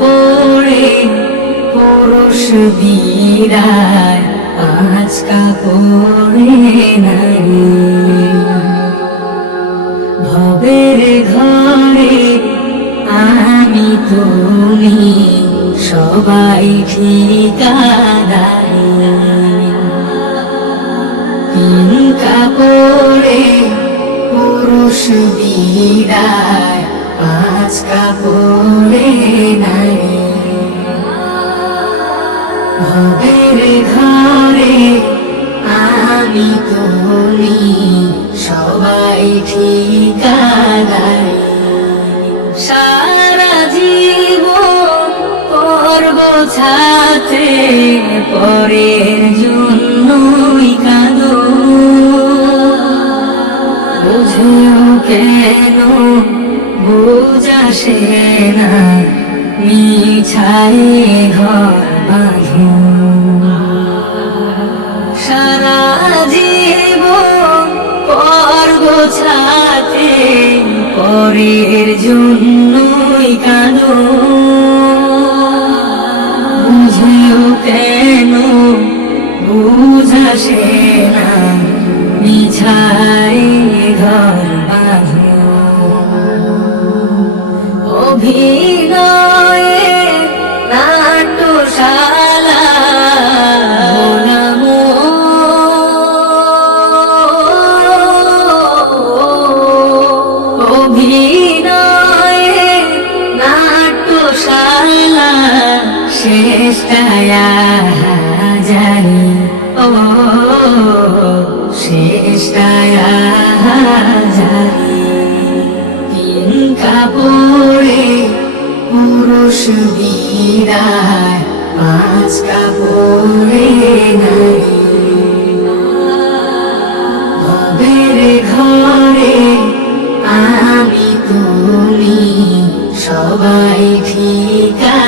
পড়ে পুরুষ বীরায় পাঁচ কাপড়ে নারী। ভবের ঘরে আমি তুমি সবাই ঠিকাদারি। কাপড়ে পুরুষ বীরায় পাঁচ কাপড় ভবের ঘরে আমি তুমি সবাই ঠিকাদারি। সারা জীবন করব ছাতে পরের জন্যই কাঁদো। বুঝেও কেন? বুঝাসে না মিছাই ঘর বাঁধো। পরের জন্যই কাঁদো। বুঝেও কেন? বুঝাসে না। মিছাই ঘর বাঁধ। অভিনয়ে শেষটায়া জানি ও, শেষটায়া জানি তিন কাপড়ে পুরুষ বিদায়, পাঁচ কাপড়ে নারী। ভবের ঘরে আমি তুমি সবাই ঠিকাদারি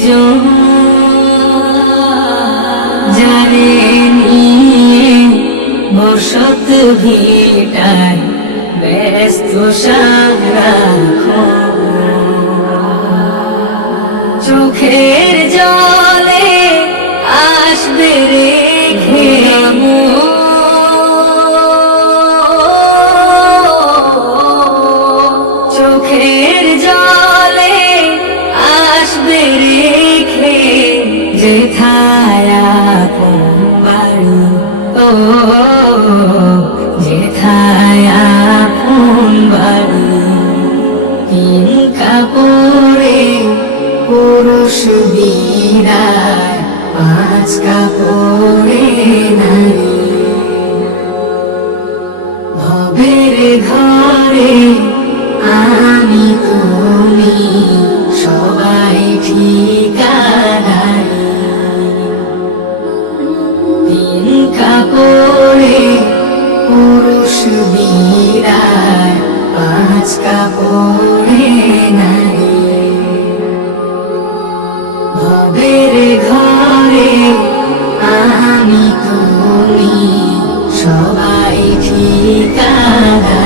একজন নিয়ে বসত ভিটায় ব্যস্ত সারা কাপড়ে নারী ভবের আমি পুরুষ বিদায় পাঁচ কাপড়ে নারী তুমি সবাই ঠিকাদারি